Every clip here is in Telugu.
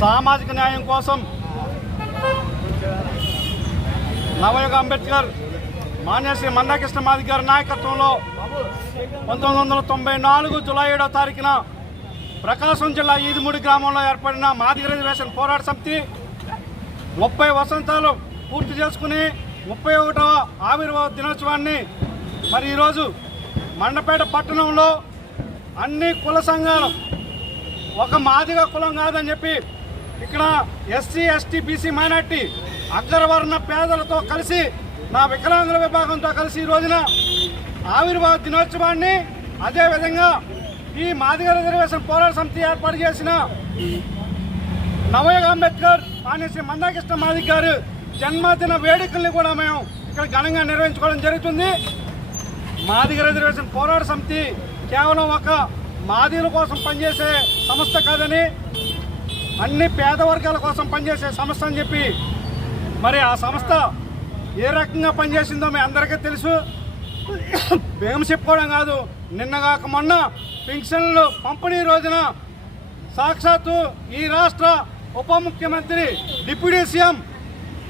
సామాజిక న్యాయం కోసం నవయుగ అంబేద్కర్ మాన్యశ్రీ మందాకృష్ణ మాది గారి నాయకత్వంలో పంతొమ్మిది వందల తొంభై నాలుగు జులై ఏడో తారీఖున ప్రకాశం జిల్లా ఈదుమూడి గ్రామంలో ఏర్పడిన మాదిగ రిజర్వేషన్ పోరాట సమితి ముప్పై వసంతాలు పూర్తి చేసుకుని ముప్పై ఒకటవ ఆవిర్భావ దినోత్సవాన్ని మరి ఈరోజు మండపేట పట్టణంలో అన్ని కుల సంఘాలు ఒక మాదిగ కులం కాదని చెప్పి ఇక్కడ ఎస్సీ ఎస్టీ బీసీ మైనార్టీ అగ్రవర్ణ పేదలతో కలిసి నా వికలాంగుల విభాగంతో కలిసి ఈ రోజున ఆవిర్భావ దినోత్సవాన్ని అదేవిధంగా ఈ మాదిగ రిజర్వేషన్ పోరాట సమితి ఏర్పాటు చేసిన నవయుగ అంబేద్కర్ మానేసి మందాకృష్ణ మాదిక్ గారు జన్మదిన వేడుకల్ని కూడా మేము ఇక్కడ ఘనంగా నిర్వహించుకోవడం జరుగుతుంది. మాదిగ రిజర్వేషన్ పోరాట సమితి కేవలం ఒక మాదిగల కోసం పనిచేసే సంస్థ కాదని అన్ని పేద వర్గాల కోసం పనిచేసే సంస్థ అని చెప్పి మరి ఆ సంస్థ ఏ రకంగా పనిచేసిందో మీ అందరికీ తెలుసు. మేము చెప్పుకోవడం కాదు నిన్నగాక మొన్న పింఛన్లు పంపిణీ రోజున సాక్షాత్తు ఈ రాష్ట్ర ఉప ముఖ్యమంత్రి డిప్యూటీ సీఎం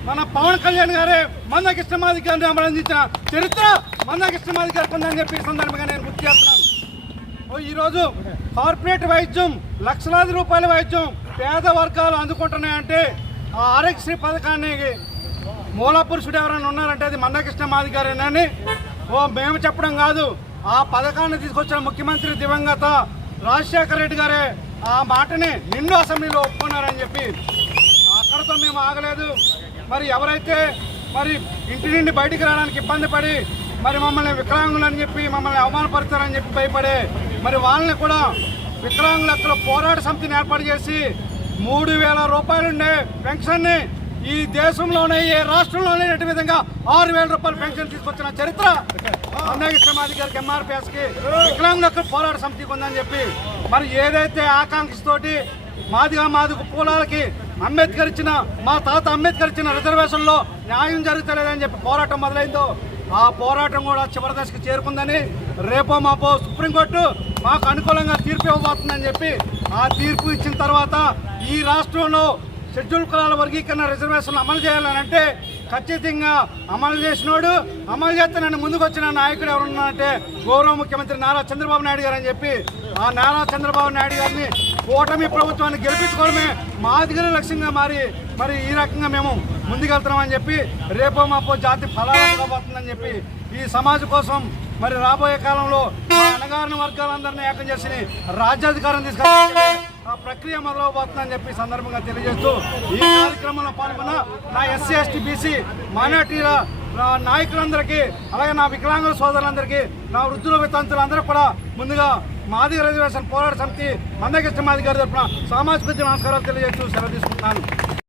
మన పవన్ కళ్యాణ్ గారే మందకృష్ణమాది గారిని అమలందించిన చరిత్ర మందకృష్ణమాది గారికి ఉందని చెప్పి సందర్భంగా నేను గుర్తు చేస్తున్నాను. ఓ ఈరోజు కార్పొరేట్ వైద్యం లక్షలాది రూపాయల వైద్యం పేద వర్గాలు అందుకుంటున్నాయంటే ఆ ఆరోగ్యశ్రీ పథకాన్ని మూలపురుషుడు ఎవరైనా ఉన్నారంటే అది మందకృష్ణ మాది గారేనని ఓ మేము చెప్పడం కాదు. ఆ పథకాన్ని తీసుకొచ్చిన ముఖ్యమంత్రి దివంగత రాజశేఖర రెడ్డి గారే ఆ మాటని నిండు అసెంబ్లీలో ఒప్పుకున్నారని చెప్పి అక్కడతో మేము ఆగలేదు. మరి ఎవరైతే మరి ఇంటి నుండి బయటికి రావడానికి ఇబ్బంది పడి మరి మమ్మల్ని వికలాంగులని అని చెప్పి మమ్మల్ని అవమానపరుస్తారని చెప్పి భయపడే మరి వాళ్ళని కూడా వికలాంగుల అక్కడ పోరాట సమితిని ఏర్పాటు చేసి మూడు వేల రూపాయలుండే పెన్షన్ని ఈ దేశంలోనే ఏ రాష్ట్రంలోనే లేనటి విధంగా ఆరు వేల రూపాయల పెన్షన్ తీసుకొచ్చిన చరిత్ర? అన్నయ్య సమాధి గారికి ఎంఆర్పిఎస్కి వికలాంగుల పోరాట సమితి ఉందని చెప్పి మరి ఏదైతే ఆకాంక్షతోటి మాదిగా మాదిగు పూలాలకి అంబేద్కర్ ఇచ్చిన మా తాత అంబేద్కర్ ఇచ్చిన రిజర్వేషన్లో న్యాయం జరుగుతలేదని చెప్పి పోరాటం మొదలైందో ఆ పోరాటం కూడా చివరి దశకు చేరుకుందని రేపో మాపో సుప్రీంకోర్టు మాకు అనుకూలంగా తీర్పు ఇవ్వబోతుందని చెప్పి ఆ తీర్పు ఇచ్చిన తర్వాత ఈ రాష్ట్రంలో షెడ్యూల్ కులాల వర్గీకరణ రిజర్వేషన్లు అమలు చేయాలని అంటే ఖచ్చితంగా అమలు చేసినోడు అమలు చేస్తానని ముందుకు వచ్చిన నాయకుడు ఎవరున్నారంటే గౌరవ ముఖ్యమంత్రి నారా చంద్రబాబు నాయుడు గారు అని చెప్పి ఆ నారా చంద్రబాబు నాయుడు గారిని కూటమి ప్రభుత్వాన్ని గెలిపించుకోవడమే మా దగ్గర లక్ష్యంగా మారి మరి ఈ రకంగా మేము ముందుకెళ్తున్నామని చెప్పి రేపో మాపో జాతి ఫలాలు కాబోతుందని చెప్పి ఈ సమాజం కోసం మరి రాబోయే కాలంలో అణగారిన వర్గాలందరినీ ఏకం చేసి రాజ్యాధికారం తీసుకొచ్చి ఆ ప్రక్రియ మొదలవబోతుందని చెప్పి సందర్భంగా తెలియజేస్తూ ఈ కార్యక్రమంలో పాల్గొన్న నా ఎస్సీ ఎస్టీ బీసీ మైనార్టీల నాయకులందరికీ అలాగే నా వికలాంగుల సోదరులందరికీ నా వృద్ధుల వితంతులందరూ కూడా ముందుగా మాది రిజర్వేషన్ పోరాట సమితి మందకృష్ణ మాది గారి తరఫున సామాజిక నమస్కారాలు తెలియజేస్తూ సెలవు తీసుకుంటున్నాను.